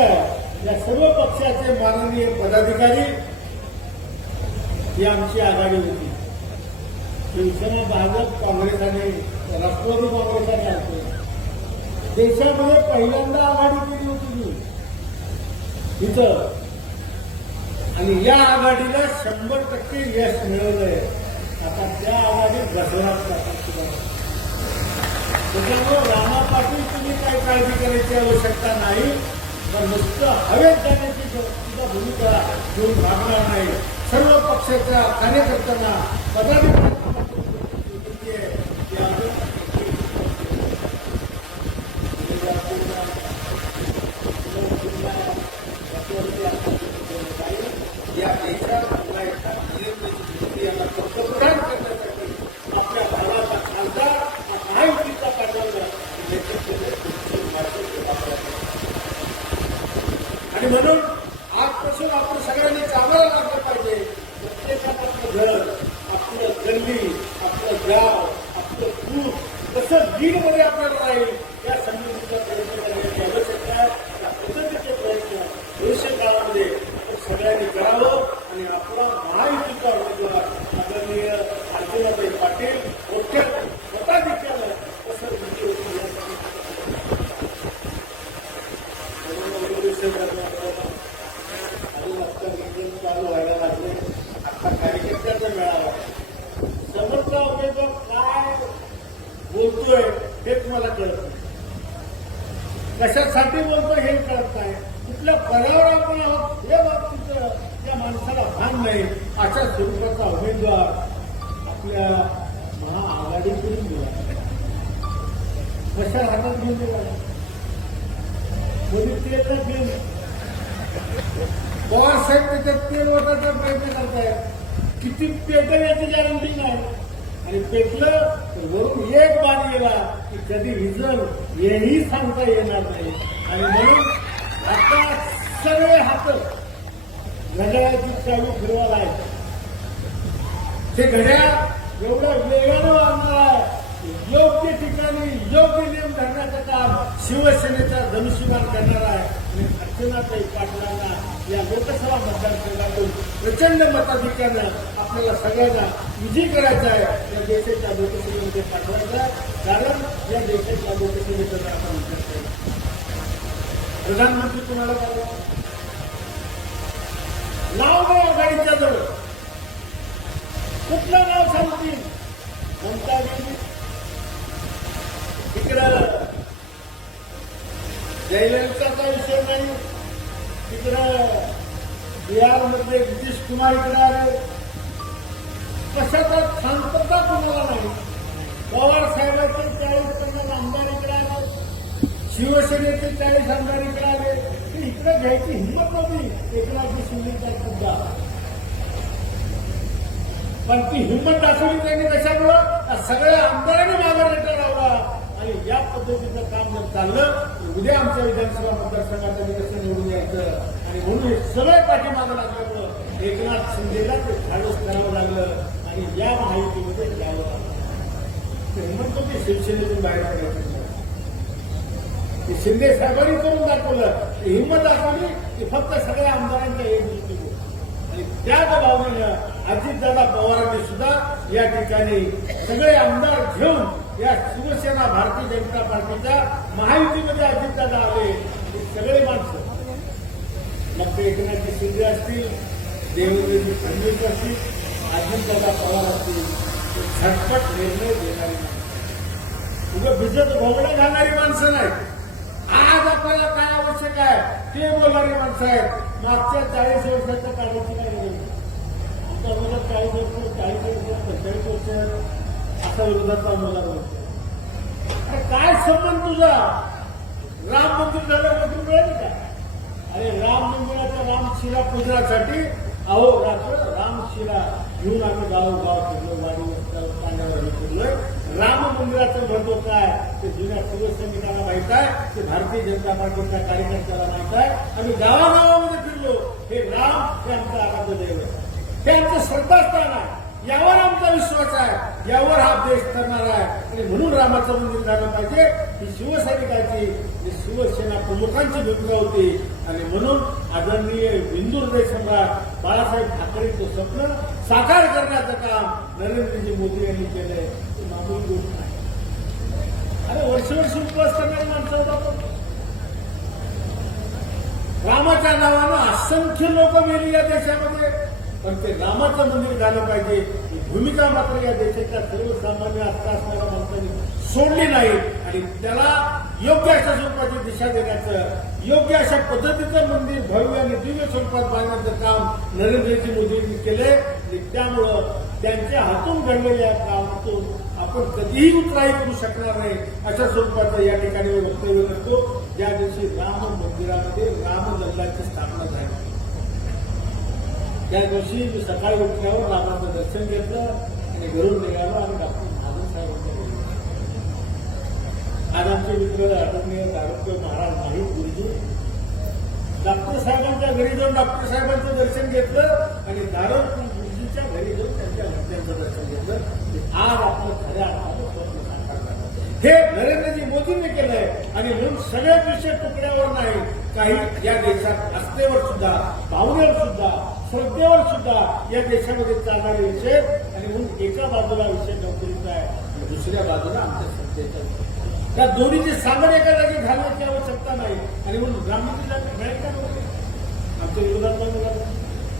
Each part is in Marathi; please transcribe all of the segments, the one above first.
आहे या सर्व पक्षाचे माननीय पदाधिकारी ही आमची आघाडी होती. शिवसेना भाजप काँग्रेस आणि राष्ट्रवादी काँग्रेस आणि आमचं देशामध्ये पहिल्यांदा आघाडी केली होती मी. इथं. आणि या आघाडीला शंभर टक्के यश मिळवलंय आता त्या आघाडीत घसरात त्याच्यामुळे रामा पाटील तुम्ही काही काळजी करायची आवश्यकता नाही. तर नुसतं हवेत जाण्याची तिचा भूमिका घेऊन भागणार नाही. सर्व पक्षाच्या कार्यकर्त्यांना पदाधिकारी विनंती आहे की अजून या देशात नरेंद्र मोदी यांना पंतप्रधान करण्यासाठी आपल्या भावाचा खासदार हा महायुतीचा पाठवला आणि म्हणून आजपासून आपण सगळ्यांनी कामाला लागलं पाहिजे प्रत्येकाचं आपलं घर आपलं गल्ली आपलं गाव आपलं खूप कसं मध्ये आपल्याला राहील या समृद्धीचा प्रयत्न करण्याची आवश्यकता आहे त्या पद्धतीचे प्रयत्न भविष्य काळामध्ये आपण सगळ्यांनी करावं आणि आपला महायुतीचा उमेदवार आदरणीय अर्जुनाबाई पाटील मोठ्या मताधिक्यानं कसं विजयी होतील यासाठी अजून आता नियोजन चालू व्हायला लागले आता कार्यकर्त्यांचा मेळावा समोरचा उमेदवार काय बोलतोय हे तुम्हाला कळत नाही कशासाठी बोलतोय हे कळत नाही कुठल्या पदावर आपण आहोत हे बाबतीत त्या माणसाला भान नाही. अशा स्वरूपाचा उमेदवार आपल्या महाआघाडीकडून दिला कशा हातात घेऊन दिला मोदी तेल ना घेऊन पवार साहेब त्याच्यात तेल ओटायचा प्रयत्न करतायत. किती पेटल याची गॅरंटी नाही. आणि पेटलं तर वरून एक बाण गेला की कधी विजल हेही सांगता येणार नाही. आणि म्हणून आता सगळे हात घड्याळाची चालू फिरवायला आहे. ते घड्याळ एवढं वेगानं आणणार आहे. योग्य ठिकाणी योग्य नियम धरण्याचं काम शिवसेनेचा धनुष्यमान करणार आहे. आणि अर्चनाताई पाटलांना या लोकसभा मतदारसंघातून प्रचंड मताधिक्यानं आपल्याला सगळ्यांना विजयी करायचा आहे. या देशाच्या लोकसभेमध्ये पाठवायचा आहे. कारण या देशाच्या लोकसभेचा आपण विचार प्रधानमंत्री कुणाला नाव नाही आघाडीच्या जवळ. कुठलं नाव सांगतील? ममता देवी तिकडं जयललिताचा विषय नाही. तिकडं बिहारमध्ये नितीश कुमार इकडे आले. कशाचा शांतता तुम्हाला नाही? पवार साहेबांचे चाळीस पन्नास आमदार शिवसेनेचे चाळीस आमदार इकडे आले ते इकडे घ्यायची हिंमत नव्हती. एकनाथजी शिंदेच्या सुद्धा पण ती हिंमत दाखवली त्यांनी कशामुळं? सगळ्या आमदारांनी माघार रेटा लावला आणि या पद्धतीचं काम जर चाललं उद्या आमच्या विधानसभा मतदारसंघात आम्ही कसं निवडून यायचं? आणि म्हणून हे सगळे पाठीमागं लागल्यामुळं एकनाथ शिंदेला ते धाडस करावं लागलं आणि या माहितीमध्ये यावं लागलं. हिंमत नव्हती शिवसेनेतून बाहेर पडायचं. शिंदे साहेबांनी करून दाखवलं की हिंमत दाखवली की फक्त सगळ्या आमदारांच्या एक दृष्टिकोन. आणि त्या दबावनं अजितदादा पवारांनी सुद्धा या ठिकाणी सगळे आमदार घेऊन या शिवसेना भारतीय जनता पार्टीच्या महायुतीमध्ये अजितदादा आले. हे सगळे माणसं. मग ते एकनाथजी शिंदे असतील देवेंद्रजी फडणवीस असतील अजितदादा पवार असतील झटपट निर्णय देणारी माणसं. तुझं भिजत भोगणं घालणारी माणसं नाही आज आपल्याला काय आवश्यक आहे? ते बोलणारे माणसं आहेत. मागच्या चाळीस वर्षाच्या काढायची काय गरज नाही. मुलं चाळीस वर्ष चाळीस वर्ष सत्तावीस वर्ष असा विरोधाचा मुला अरे काय संबंध तुझा? राम मंदिर झालं नोकरी मिळेल का? अरे राम मंदिराच्या रामशिला पूजनासाठी अहो रात्र रामशिला घेऊन आम्ही गावोगाव फिरलो वाडी कांद्यावर फिरलोय मंदिराचं महत्त्व काय? ते जुन्या शिवसैनिकांना माहीत आहे ते भारतीय जनता पार्टीच्या कार्यकर्त्याला माहीत आहे. आम्ही गावागावामध्ये फिरलो. हे राम हे आमचं आराध्य देव हे आमचं श्रद्धास्थान आहे. यावर आमचा विश्वास आहे. यावर हा देश ठरणार आहे. आणि म्हणून रामाचं मंदिर झालं पाहिजे. ही शिवसैनिकाची ही शिवसेना प्रमुखांची भूमिका होती. आणि म्हणून आदरणीय हिंदू हृदय सम्राट बाळासाहेब ठाकरेंचं स्वप्न साकार करण्याचं काम नरेंद्रजी मोदी यांनी केलंय. ही मामूली गोष्ट आहे. अरे वर्ष वर्ष उपवास करणारी माणसं होता आपण. रामाच्या नावानं असंख्य लोक गेली या देशामध्ये. पण ते रामाचं मंदिर झालं पाहिजे. ही भूमिका मात्र या देशाच्या सर्वसामान्य आस्था असणाऱ्या माणसांनी सोडली नाही. आणि त्याला योग्य अशा स्वरूपाची दिशा देण्याचं योग्य अशा पद्धतीचं मंदिर भव्य आणि दिव्य स्वरूपात बांधण्याचं काम नरेंद्रजी मोदींनी केलंय. आणि त्यामुळं त्यांच्या हातून घडलेल्या कामातून आपण कधीही उतराई करू शकणार नाही. अशा स्वरूपाचं या ठिकाणी मी वक्तव्य करतो. ज्या दिवशी राम मंदिरामध्ये रामलल्लाची स्थापना झाली. त्या दिवशी मी सकाळी उठल्यावर रामाचं दर्शन घेतलं आणि घरून निघालो आणि डॉक्टर महाजन साहेबांच्या घरी आज आमचे मित्र आदरणीय आरोग्य महाराज नाही गुरुजी डॉक्टर साहेबांच्या घरी जाऊन डॉक्टर साहेबांचं दर्शन घेतलं आणि दारोद गुरुजीच्या घरी जाऊन त्यांच्या घरच्यांचं दर्शन घेतलं की आज आपलं खऱ्या अर्थानं स्वप्न साकार झालं. हे नरेंद्रजी मोदींनी केलंय आणि म्हणून सगळ्या विषय तुकड्यावर नाही काही या देशात आस्थेवर सुद्धा भावनेवर सुद्धा श्रद्धेवर सुद्धा या देशामध्ये चालणारे विषय आणि म्हणून एका बाजूला विषय नोकरीचा आहे आणि दुसऱ्या बाजूला आमच्या श्रद्धेचा त्या दोन्हीचे साधन एका जागी घालण्याची आवश्यकता नाही आणि म्हणून ग्रामपंचायतीला मिळेल का नोकरी? आमच्या विरोधात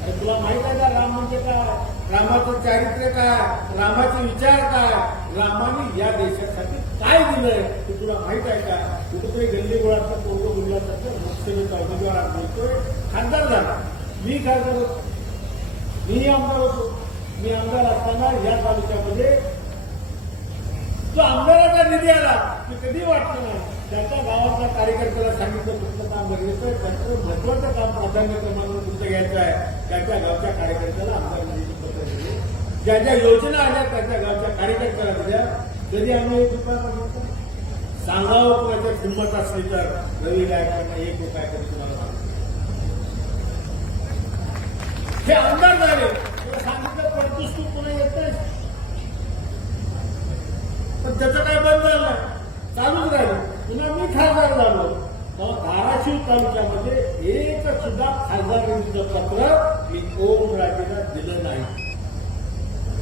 आणि तुला माहीत आहे का राम म्हणजे काय? रामाचं चारित्र्य काय? रामाचे विचार काय? रामाने या देशासाठी काय दिलंय ते तुला माहीत आहे का? कुठेतरी गल्ली गोळाचा पोरग बोलल्यासारखं लोकसभेचा उमेदवार बोलतोय खासदार झाला. मी खासदार होतो मी आमदार होतो. मी आमदार असताना या तालुक्यामध्ये जो आमदाराचा निधी आला ते कधी वाटलं नाही. त्याच्या गावातल्या कार्यकर्त्याला सांगितलं तुमचं काम गरजेचं आहे. त्याचं महत्वाचं काम प्राधान्य क्रमांक तुमचं घ्यायचं आहे. त्याच्या गावच्या कार्यकर्त्याला आमदार निधी ज्या ज्या योजना आल्या त्याच्या गावच्या कार्यकर्त्याला दिल्या कधी आम्ही हो, एक रुपया मागितला सांगावं त्याच्या किंमत असली तर रवी गायकांना एक रुपया कधी तुम्हाला हे आमदार झाले. तुला सांगितलं पडतोस तू पुन्हा येत नाही पण त्याचं काय बंद झालं चालूच राहिलं. पुन्हा मी खासदार झालो. धाराशिव तालुक्यामध्ये एक सुद्धा खासदार पत्र मी ओम राजेला दिलं नाही.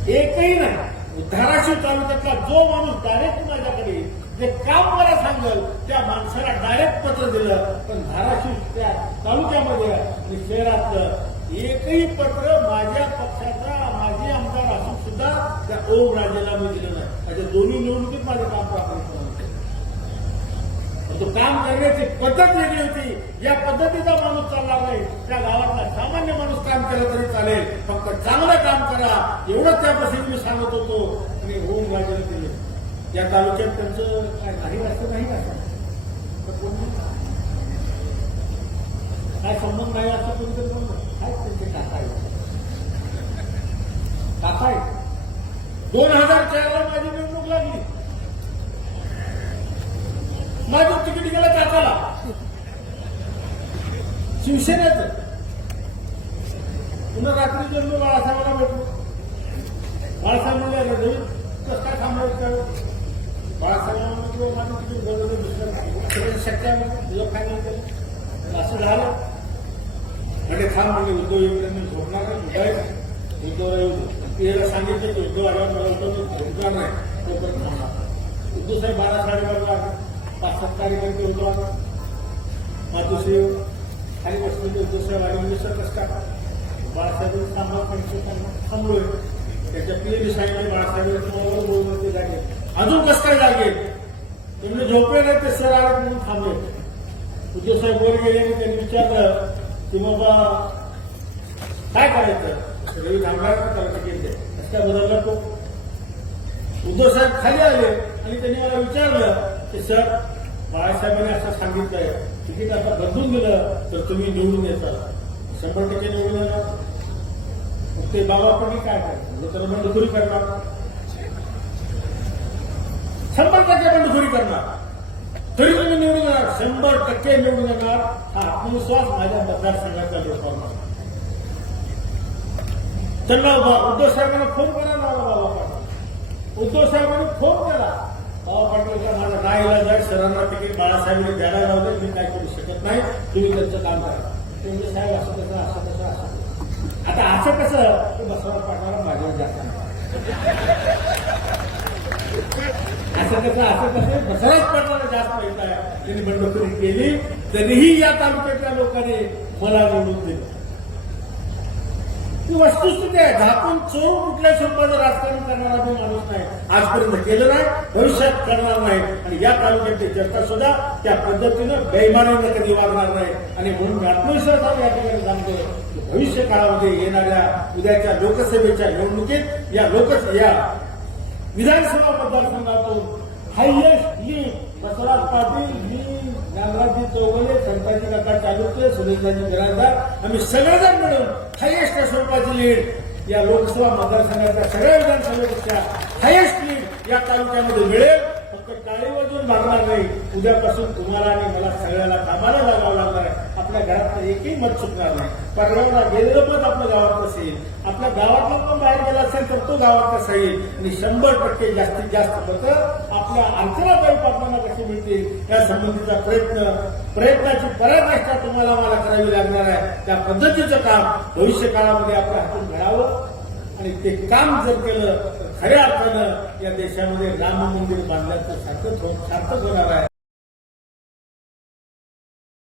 एकही नाही. धाराशिव तालुक्यातला जो माणूस डायरेक्ट माझ्याकडे जे काम मला सांगल त्या माणसाला डायरेक्ट पत्र दिलं. पण धाराशिव त्या तालुक्यामध्ये आणि शहरातलं एकही पत्र माझ्या पक्षाचा माझे आमदार असून सुद्धा त्या ओम राजेला मी दिलं नाही माझ्या दोन्ही निवडणुकीत माझं काम प्राप्त तो काम करण्याची पद्धत वेगळी होती. या पद्धतीचा माणूस चालला नाही. त्या गावातला सामान्य माणूस काम केलं तरी चालेल. फक्त चांगलं काम करा. एवढंच त्यापासून मी सांगत होतो. आणि होम राजाला केले या तालुक्यात त्यांचं काय नाही असं नाही काय संबंध नाही असं कोणतरी म्हणलं काय त्यांचे काका आहे काका दोन हजार चारला माझी निवडणूक लागली. माझं तिकीट गेलं काकाला. शिवसेनेच. पुन्हा रात्री जन्म बाळासाहेबांना भेटलो. बाळासाहेब म्हणजे रवी कसं काय थांबवायचं बाळासाहेबांना म्हटलं माझं तिकीट गरज दुसरं शक्य आहे तुझं काय केलं. असं झालं. म्हणजे थांब म्हणजे उद्धव येऊन मी झोपणार नाही. उद्धव उद्धवला येऊ सांगितलं की उद्धव आल्यावर मला उद्धव झोपणार नाही. तोपर्यंत थांबणार. उद्धव साहेब बारा साडेबारा वाजता पाच सात कार्यकर्ते होतो आम्ही मातोश्री खाली बसलेले उद्धव साहेब आले म्हणजे सर कसं बाळासाहेब सांभाळ त्यांचं थांबलोय त्याच्या पिढी साहेबांनी बाळासाहेब तुम्हाला जागे. अजून कसं काय जागे? तुम्ही झोपले नाही ते सर आले म्हणून थांबले. उद्धव साहेब वर गेले आणि त्यांनी विचारलं की बाबा काय करायचं? रवी थांबणार का त्याला तिकीट दे असं काय बदलला तो. उद्धव साहेब खाली आले आणि त्यांनी मला विचारलं की सर बाळासाहेबांनी असं सांगितलंय तिकीट आता बदलून दिलं तर तुम्ही निवडून येता. शंभर टक्के निवडून येणार. मग ते बाबा पण काय करायचं तर बंडखोरी करणार. शंभर टक्के बंडखोरी करणार. तरी तुम्ही निवडून येणार. शंभर टक्के निवडून येणार. हा आत्मविश्वास माझ्या मतदारसंघाच्या लोकांना त्यांना उद्धव साहेबांना फोन करायला ना बाबा. उद्धव साहेबांनी फोन केला बाबा पाटील का माझा काय इलाज आहे सरांना तिकीट बाळासाहेबांनी द्यायला लावलं मी काय करू शकत नाही तुम्ही त्यांचं काम करा ते साहेब असं कसं असं कसं असं आता असं कसं की बसवराज पाटलाला माझ्यावर जास्त असं कसं असं कसं बसवराज पाटलाला जास्त माहीत आहे त्यांनी बंडखोरी केली तरीही या तालुक्यातल्या लोकांनी मला निवडून दिलं ती वस्तुस्थिती आहे. झाकून चोरून कुठल्या स्वरूपाचं राजकारण करणारा तो माणूस नाही. आजपर्यंत केलं नाही भविष्यात करणार नाही. आणि या तालुक्याची चर्चा सुद्धा त्या पद्धतीनं बेमानानं कधी वागणार नाही. आणि म्हणून मी आत्मविश्वास या ठिकाणी सांगतो भविष्य काळामध्ये येणाऱ्या उद्याच्या लोकसभेच्या निवडणुकीत या लोक या विधानसभा मतदारसंघातून हायएस्ट लीड बसवराज पाटील ही नागराजी चौगले संताजी काका चालुक्य सुनीताजी बिराजदार आम्ही सगळेजण मिळून हायेस्ट स्वरूपाची लीड या लोकसभा मतदारसंघाच्या सगळ्या विधानसभेपेक्षा हायेस्ट लीड या तालुक्यामध्ये मिळेल. फक्त टाळी वाजून मागणार नाही. उद्यापासून तुम्हाला आणि मला सगळ्याला कामाला लागावं लागणार आहे. आपल्या घरातलं एकही मत चुकणार नाही. परवाला गेलेलं मत आपल्या गावात असेल. आपल्या गावातलं पण बाहेर गेला असेल तर तो गावात असेल आणि शंभर टक्के जास्तीत जास्त मतं आपल्या अंतराबाई पाटलांना कशी या संबंधीचा प्रयत्न प्रयत्नाची पराकाष्ठा तुम्हाला मला करावी लागणार आहे. त्या पद्धतीचं काम भविष्य काळामध्ये आपल्या हातून घडावं आणि ते काम जर केलं तर खऱ्या अर्थानं या देशामध्ये राम मंदिर बांधल्याचं सार्थक हो- सार्थक होणार आहे.